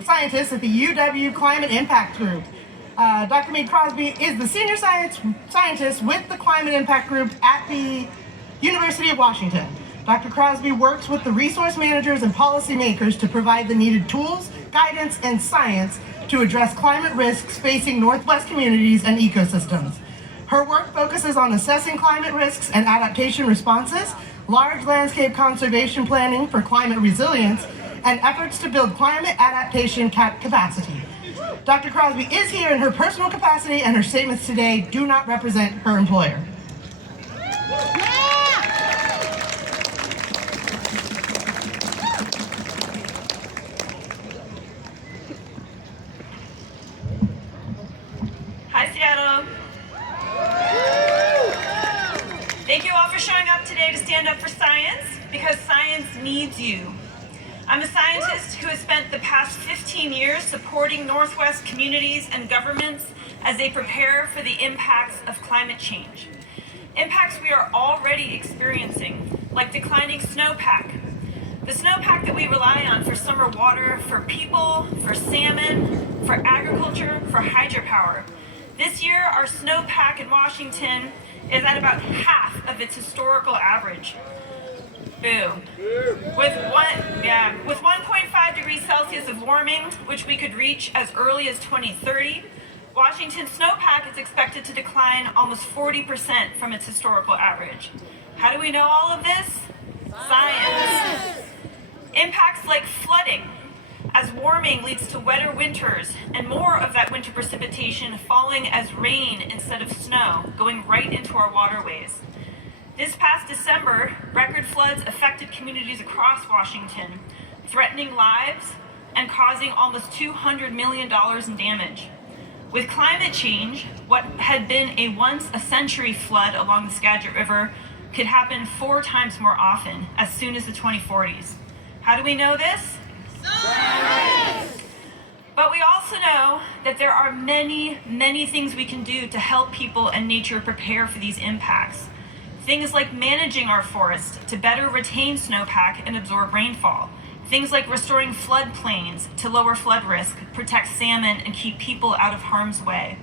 scientist at the UW Climate Impact Group. Dr. Meade Krosby is the senior scientist with the Climate Impact Group at the University of Washington. Dr. Krosby works with the resource managers and policymakers to provide the needed tools, guidance, and science to address climate risks facing Northwest communities and ecosystems. Her work focuses on assessing climate risks and adaptation responses, large landscape conservation planning for climate resilience, and efforts to build climate adaptation capacity. Dr. Krosby is here in her personal capacity, and her statements today do not represent her employer. Hi, Seattle. Thank you all for showing up today to stand up for science, because science needs you. I'm a scientist who has spent the past 15 years supporting Northwest communities and governments as they prepare for the impacts of climate change. Impacts we are already experiencing, like declining snowpack. The snowpack that we rely on for summer water, for people, for salmon, for agriculture, for hydropower. This year, our snowpack in Washington is at about half of its historical average. Boom. With 1.5 degrees Celsius of warming, which we could reach as early as 2030, Washington's snowpack is expected to decline almost 40% from its historical average. How do we know all of this? Science. Impacts like flooding, as warming leads to wetter winters and more of that winter precipitation falling as rain instead of snow, going right into our waterways. This past December, record floods affected communities across Washington, threatening lives and causing almost $200 million in damage. With climate change, what had been a once-a-century flood along the Skagit River could happen 4 times more often as soon as the 2040s. How do we know this? Science! But we also know that there are many, many things we can do to help people and nature prepare for these impacts. Things like managing our forests to better retain snowpack and absorb rainfall. Things like restoring floodplains to lower flood risk, protect salmon, and keep people out of harm's way.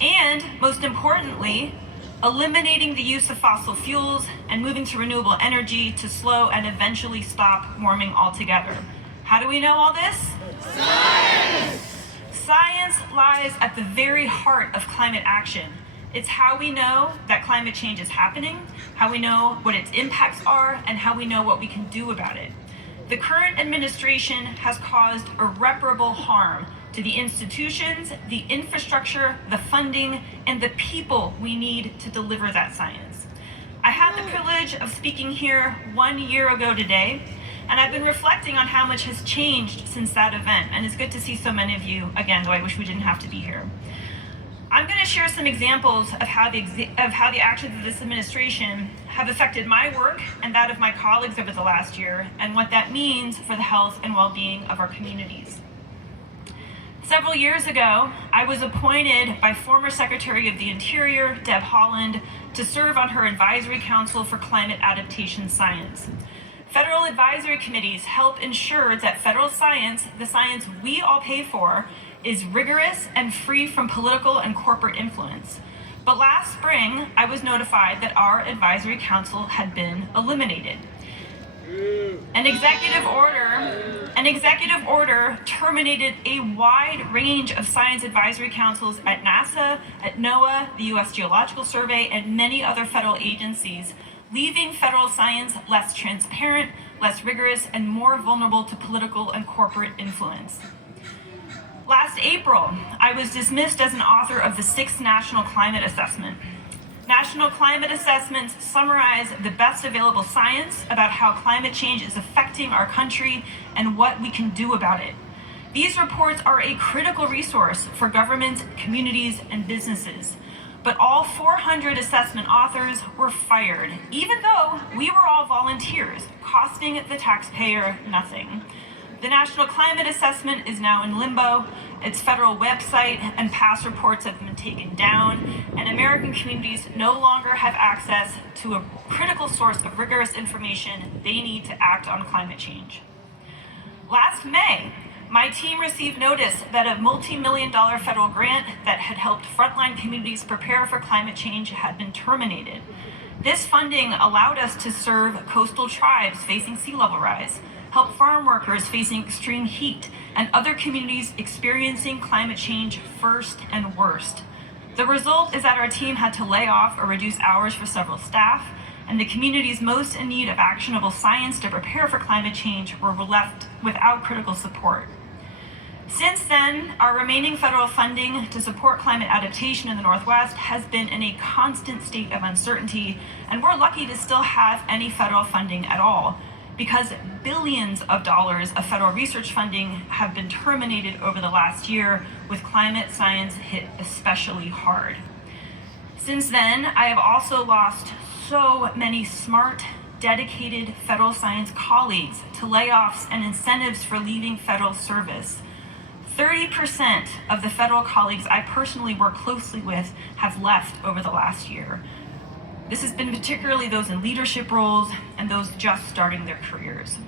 And, most importantly, eliminating the use of fossil fuels and moving to renewable energy to slow and eventually stop warming altogether. How do we know all this? Science! Science lies at the very heart of climate action. It's how we know that climate change is happening, how we know what its impacts are, and how we know what we can do about it. The current administration has caused irreparable harm to the institutions, the infrastructure, the funding, and the people we need to deliver that science. I had the privilege of speaking here 1 year ago today, and I've been reflecting on how much has changed since that event, and it's good to see so many of you again, though I wish we didn't have to be here. I'm going to share some examples of how the actions of this administration have affected my work and that of my colleagues over the last year, and what that means for the health and well-being of our communities. Several years ago, I was appointed by former Secretary of the Interior, Deb Haaland, to serve on her Advisory Council for Climate Adaptation Science. Federal advisory committees help ensure that federal science, the science we all pay for, is rigorous and free from political and corporate influence. But last spring, I was notified that our advisory council had been eliminated. An executive order terminated a wide range of science advisory councils at NASA, at NOAA, the U.S. Geological Survey, and many other federal agencies, leaving federal science less transparent, less rigorous, and more vulnerable to political and corporate influence. Last April, I was dismissed as an author of the 6th National Climate Assessment. National climate assessments summarize the best available science about how climate change is affecting our country and what we can do about it. These reports are a critical resource for governments, communities, and businesses. But all 400 assessment authors were fired, even though we were all volunteers, costing the taxpayer nothing. The National Climate Assessment is now in limbo. Its federal website and past reports have been taken down, and American communities no longer have access to a critical source of rigorous information they need to act on climate change. Last May, My team received notice that a multi-million-dollar federal grant that had helped frontline communities prepare for climate change had been terminated. This funding allowed us to serve coastal tribes facing sea level rise, help farm workers facing extreme heat, and other communities experiencing climate change first and worst. The result is that our team had to lay off or reduce hours for several staff, and the communities most in need of actionable science to prepare for climate change were left without critical support. Since then, our remaining federal funding to support climate adaptation in the Northwest has been in a constant state of uncertainty, and we're lucky to still have any federal funding at all, because billions of dollars of federal research funding have been terminated over the last year, with climate science hit especially hard. Since then, I have also lost so many smart, dedicated federal science colleagues to layoffs and incentives for leaving federal service. 30% of the federal colleagues I personally work closely with have left over the last year. This has been particularly those in leadership roles and those just starting their careers.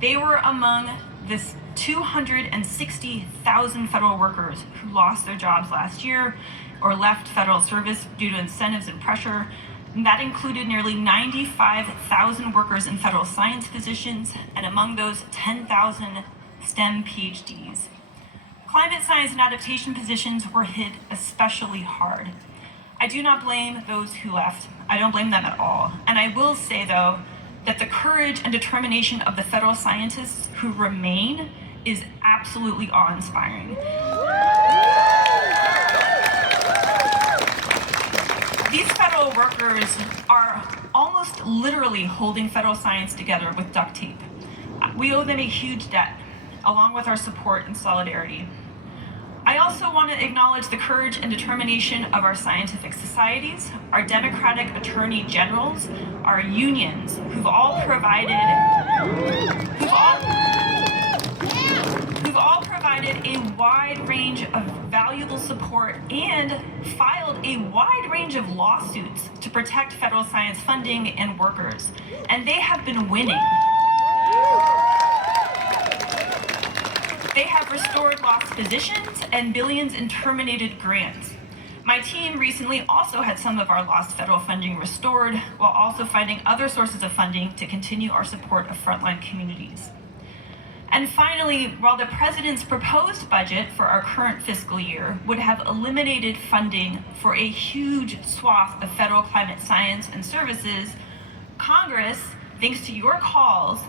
They were among the 260,000 federal workers who lost their jobs last year or left federal service due to incentives and pressure. And that included nearly 95,000 workers in federal science positions, and among those, 10,000 STEM PhDs. Climate science and adaptation positions were hit especially hard. I do not blame those who left. I don't blame them at all. And I will say, though, that the courage and determination of the federal scientists who remain is absolutely awe-inspiring. These federal workers are almost literally holding federal science together with duct tape. We owe them a huge debt, along with our support and solidarity. I also want to acknowledge the courage and determination of our scientific societies, our Democratic attorney generals, our unions, who've all provided a wide range of valuable support and filed a wide range of lawsuits to protect federal science funding and workers. And they have been winning. They have restored lost positions and billions in terminated grants. My team recently also had some of our lost federal funding restored, while also finding other sources of funding to continue our support of frontline communities. And finally, while the president's proposed budget for our current fiscal year would have eliminated funding for a huge swath of federal climate science and services, Congress, thanks to your calls,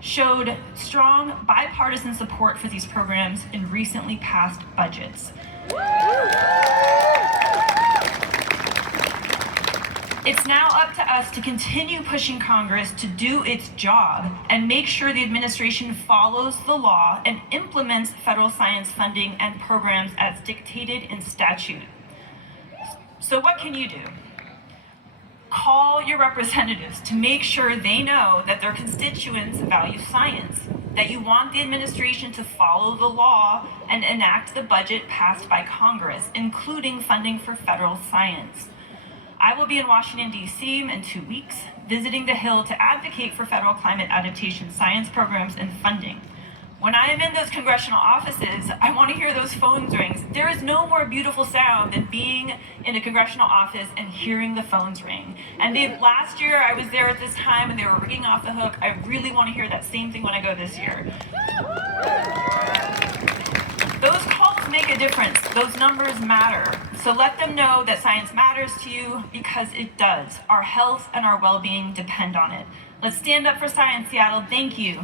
showed strong bipartisan support for these programs in recently passed budgets. It's now up to us to continue pushing Congress to do its job and make sure the administration follows the law and implements federal science funding and programs as dictated in statute. So what can you do? Call your representatives to make sure they know that their constituents value science, that you want the administration to follow the law and enact the budget passed by Congress, including funding for federal science. I will be in Washington, D.C. in 2 weeks, visiting the Hill to advocate for federal climate adaptation science programs and funding. When I am in those congressional offices, I want to hear those phones ring. There is no more beautiful sound than being in a congressional office and hearing the phones ring. And last year I was there at this time and they were ringing off the hook. I really want to hear that same thing when I go this year. Those calls make a difference. Those numbers matter. So let them know that science matters to you, because it does. Our health and our well-being depend on it. Let's stand up for science, Seattle. Thank you.